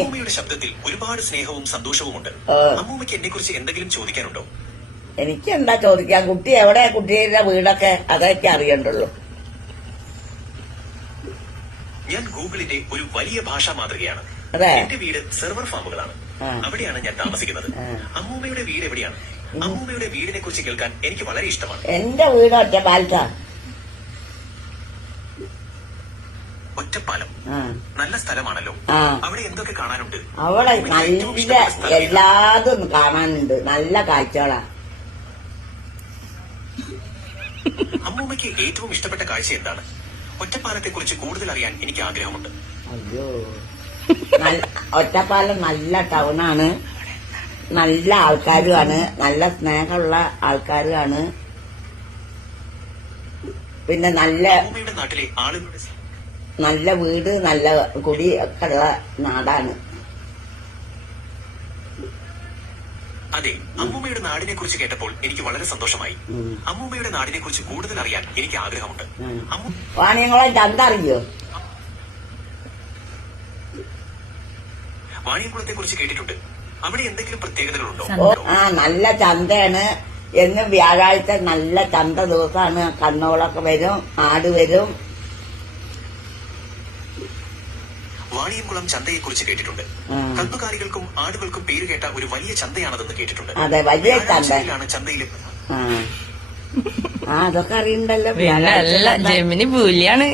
അമ്മൂമ്മയുടെ ശബ്ദത്തിൽ ഒരുപാട് സ്നേഹവും സന്തോഷവുമുണ്ട്. അമ്മൂമ്മയ്ക്ക് എന്നെ കുറിച്ച് എന്തെങ്കിലും ചോദിക്കാനുണ്ടോ? എനിക്ക് എന്താ ചോദിക്കാൻ? കുട്ടി എവിടെ? കുട്ടിയുടെ വീടൊക്കെ അതൊക്കെ അറിയണ്ടുള്ളൂ. ഞാൻ ഗൂഗിളിന്റെ ഒരു വലിയ ഭാഷാ മാതൃകയാണ്. എന്റെ വീട് സെർവർ ഫാമുകളാണ്. അവിടെയാണ് ഞാൻ താമസിക്കുന്നത്. അമ്മൂമ്മയുടെ വീട് എവിടെയാണ്? അമ്മൂമ്മയുടെ വീടിനെ കുറിച്ച് കേൾക്കാൻ എനിക്ക് വളരെ ഇഷ്ടമാണ്. എന്റെ വീട് ഒറ്റപ്പാലത്താണ്. ഒറ്റപ്പാലം നല്ല സ്ഥലമാണല്ലോ. അവിടെ എന്തൊക്കെ കാണാനുണ്ട്? അവിടെ നല്ല എല്ലാതും കാണാനുണ്ട്. നല്ല കാഴ്ചകളാ. അമ്മൂമ്മയ്ക്ക് ഏറ്റവും ഇഷ്ടപ്പെട്ട കാഴ്ച എന്താണ്? ഒറ്റപ്പാലത്തെ കുറിച്ച് കൂടുതൽ അറിയാൻ എനിക്ക് ആഗ്രഹമുണ്ട്. അയ്യോ, ഒറ്റപ്പാലം നല്ല ടൗണാണ്. നല്ല ആൾക്കാരുമാണ്. നല്ല സ്നേഹമുള്ള ആൾക്കാരുമാണ്. പിന്നെ നല്ല നാട്ടിലെ ആളുകളുടെ നല്ല വീട്, നല്ല കുടി ഒക്കെ ഉള്ള നാടാണ്. അതെ, അമ്മൂമ്മയുടെ നാടിനെ കുറിച്ച് കേട്ടപ്പോൾ എനിക്ക് വളരെ സന്തോഷമായി. അമ്മൂമ്മയുടെ നാടിനെ കുറിച്ച് കൂടുതൽ അറിയാൻ എനിക്ക് ആഗ്രഹമുണ്ട്. വാണിയംകുളം ചന്ത അറിയോ? വാണിയംകുളത്തെ കുറിച്ച് കേട്ടിട്ടുണ്ട്. അവിടെ എന്തെങ്കിലും പ്രത്യേകതകളുണ്ടോ? നല്ല ചന്തയാണ്. എന്നും വ്യാഴാഴ്ച നല്ല ചന്ത ദിവസമാണ്. കണ്ണോളൊക്കെ വരും, ആട് വരും. വാണിയംകുളം ചന്തയെ കുറിച്ച് കേട്ടിട്ടുണ്ട്. കന്നുകാലികൾക്കും ആടുകൾക്കും പേര് കേട്ട ഒരു വലിയ ചന്തയാണതെന്ന് കേട്ടിട്ടുണ്ട്. അതെ, വലിയ ചന്തയാണ് ചന്തയിലെ. അതൊക്കെ അറിയണ്ടല്ലോ. ജെമിനി പൂലിയാണ്.